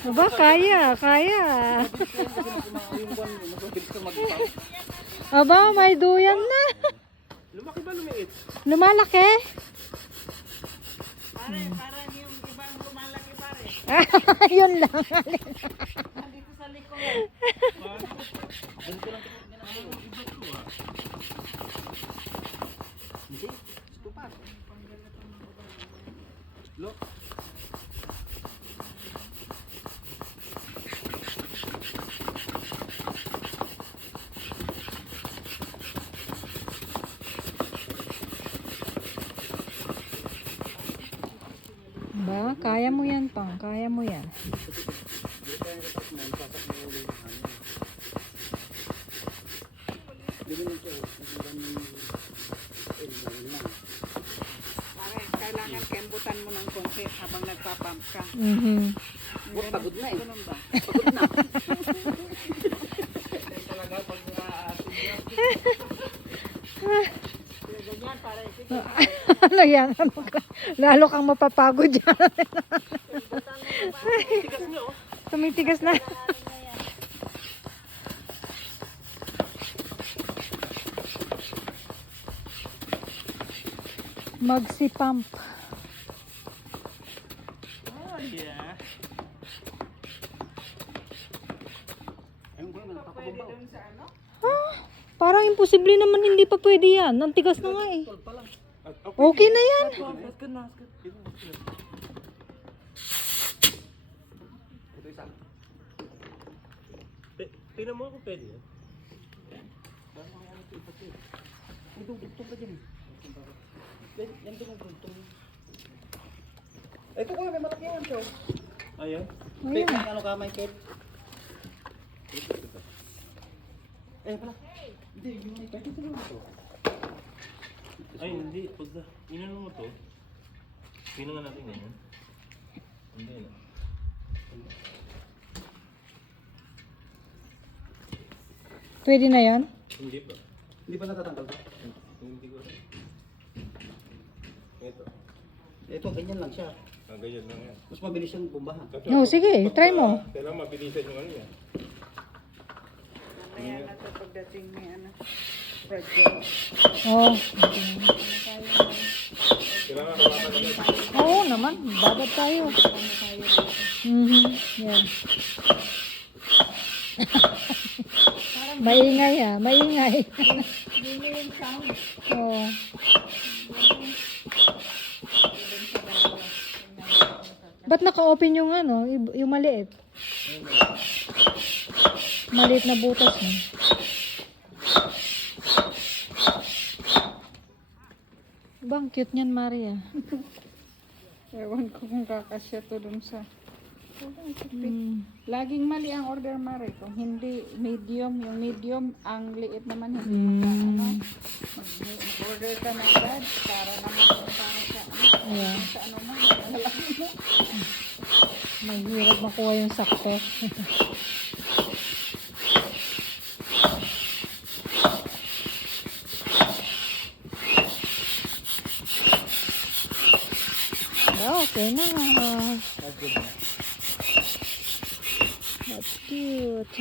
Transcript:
Aba, kaya, kaya. Aba, may duyan na. Lumaki ba lumiit? Lumalaki. Pare, parang yung ibang lumalaki pare. Yun lang. Nandito sa likod. Hindi. Stupat. Look. Ba, kaya mo yan, Pang. Kaya mo yan. Pare, kailangan kembutan mo ng konti habang nagpapump ka. Pagod na eh. Ganun ba? Pagod na. Ganyan pare. Sige. Ano yan? Lalo kang mapapagod dyan. Tigas nyo. Tumitigas na. Magsi-pump. Oh yeah. Ayun ko naman Pwede nakakababa. dun sa ano? Parang imposible naman hindi pa pwede yan. Ang tigas na nga eh. Okay na yan. Ito isa. Tingnan mo kung pwede. May dugtong pa dyan. Yan dugtong. Ito ko may malaki yan siya. Ayan. May ano ka Michael? Pala. Hindi, yung may pwede sa loob ito. Ay, hindi. Pag inano mo to, pinangan natin ganyan. Hindi na. Pwede na yan? Hindi pa. Hindi ba natatanggal to? Hindi ko. Ito. Ito, ganyan lang siya. Ganyan lang yan. Mas mabilis yung bumbahan. No, sige. Try mo. Kailangan mabilisan yung ano yan. Mamaya na ito pagdating ni ano. Project. Oh. Kailangan hawakan agad. Oo naman. Babad tayo. Yan. Maingay ha. Maingay. Hindi yung sound. Oo. Ba't naka-open yung ano? Yung maliit? Maliit na butas mo. Bang, cute niyan, Maria. Ewan ko kung kakasya to dun sa... Mm. Laging mali ang order mare. Kung hindi medium, yung medium, ang liit naman hindi Mm. order ka na agad para naman kung para sa Yeah. sa ano mo, alam mo. Mahirap makuha yung sakto. Okay na. That's cute.